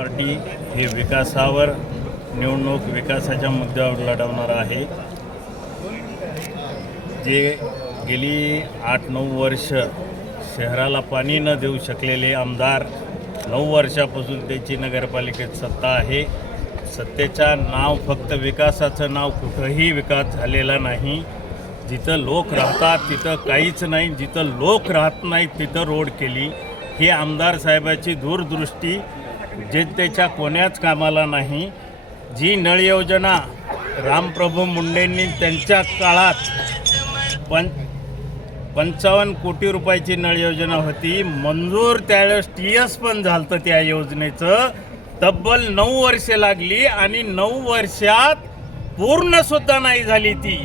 Party हे विकासावर निवडणूक विकासाच्या मुद्द्यावर लढवणार आहे. जे गेली आठ नऊ वर्ष शहराला पाणी न देऊ शकलेले आमदार नऊ वर्षापासून त्याची नगरपालिकेत सत्ता आहे. सत्तेच्या नाव फक्त विकासाचं नाव कुठंही विकास झालेला नाही. जिथं लोक राहतात तिथं काहीच नाही. जिथं लोक राहत नाहीत तिथं रोड केली. ही आमदार साहेबाची दूरदृष्टी जनतेच्या कोण्याच कामाला नाही जी नळ योजना रामप्रभू मुंडेंनी त्यांच्या काळात पं पंचावन्न कोटी रुपयाची नळ योजना होती. मंजूर त्यावेळेस टी एस पण झालं त्या योजनेचं. तब्बल नऊ वर्षे लागली आणि नऊ वर्षात पूर्ण सुद्धा नाही झाली ती.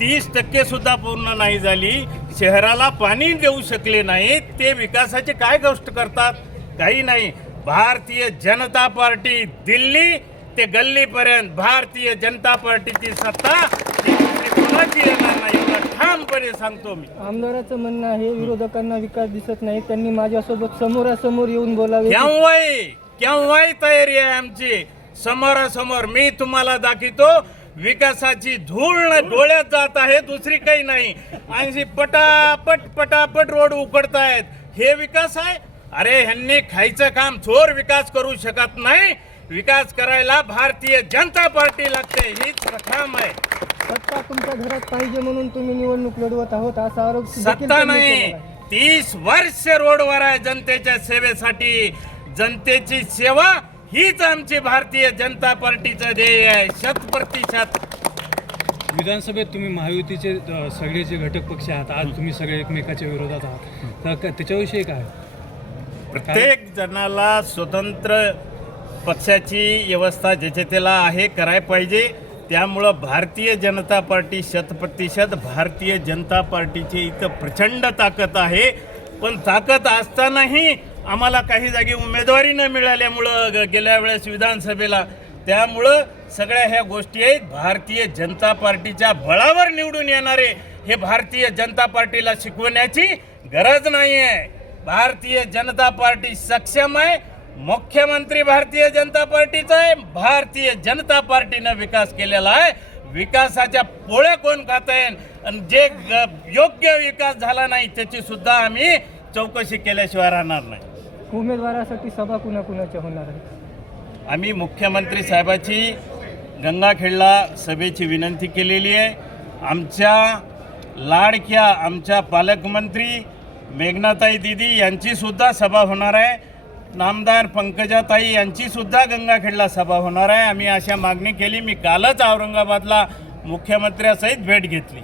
तीस टक्के सुद्धा पूर्ण नाही झाली. शहराला पाणी देऊ शकले नाहीत. ते विकासाचे काय गोष्ट करतात? काही नाही. भारतीय जनता पार्टी दिल्ली ते गल्लीपर्यंत भारतीय जनता पार्टीची सत्ता कोणाची येणार नाही एवढं ठामपणे सांगतो मी. आमदाराचं म्हणणं आहे विरोधकांना विकास दिसत नाही त्यांनी माझ्यासोबत समोरासमोर येऊन बोलावे. केव्हाही केव्हाही तयारी आहे आमची. समोरासमोर मी तुम्हाला दाखवतो विकासाची धूळ न डोळ्यात जात आहे दुसरी काही नाही. आणि पटापट पटापट रोड उकडतायत हे विकास आहे अरे ह्यांनी खायचं काम चोर विकास करू शकत नाही. विकास करायला भारतीय जनता पार्टी लागते हीच प्रथम आहे. सत्ता तुमच्या घरात पाहिजे म्हणून तुम्ही निवडणूक लढवत आहोत असा आरोप देखील सत्ता त्यांनी नाही. केलेला आहे. तीस वर्ष रोडवर आहे जनतेच्या सेवेसाठी. जनतेची सेवा हीच आमची भारतीय जनता पार्टीचं ध्येय आहे शत प्रतिशत. विधानसभेत तुम्ही महायुतीचे अ, सगळे जे घटक पक्ष आहात. आज तुम्ही सगळे एकमेकाच्या विरोधात आहात. तर क- त्याच्याविषयी काय? प्रत्येक जणाला स्वतंत्र पक्षाची व्यवस्था ज्याच्या त्याला आहे करायला पाहिजे. त्यामुळं भारतीय जनता पार्टी शतप्रतिशत भारतीय जनता पार्टीची इथं प्रचंड ताकद आहे. पण ताकद असतानाही आम्हाला काही जागी उमेदवारी न मिळाल्यामुळं ग- गेल्या वेळेस विधानसभेला. त्यामुळं सगळ्या ह्या गोष्टी आहेत. भारतीय जनता पार्टीच्या बळावर निवडून येणारे हे भारतीय जनता पार्टीला शिकवण्याची गरज नाही आहे भारतीय जनता पार्टी सक्षम आहे. मुख्यमंत्री भारतीय जनता पार्टीचा आहे. भारतीय जनता पार्टीनं विकास केलेला आहे. विकासाच्या पोळ्या कोण खात आणि जे योग्य विकास झाला नाही त्याची सुद्धा आम्ही चौकशी केल्याशिवाय राहणार नाही. उमेदवारासाठी सभा कुणाकुणाच्या होणार आहे आम्ही मुख्यमंत्री साहेबाची गंगाखेडला सभेची विनंती केलेली आहे. आमच्या लाडक्या आमच्या पालकमंत्री मेघनाताई दिदी यांची सुद्धा सभा होणार आहे. नामदार पंकजाताई यांची सुद्धा गंगाखेडला सभा होणार आहे. आम्ही अशा मागणी केली. मी कालच औरंगाबादला मुख्यमंत्र्यासहित भेट घेतली.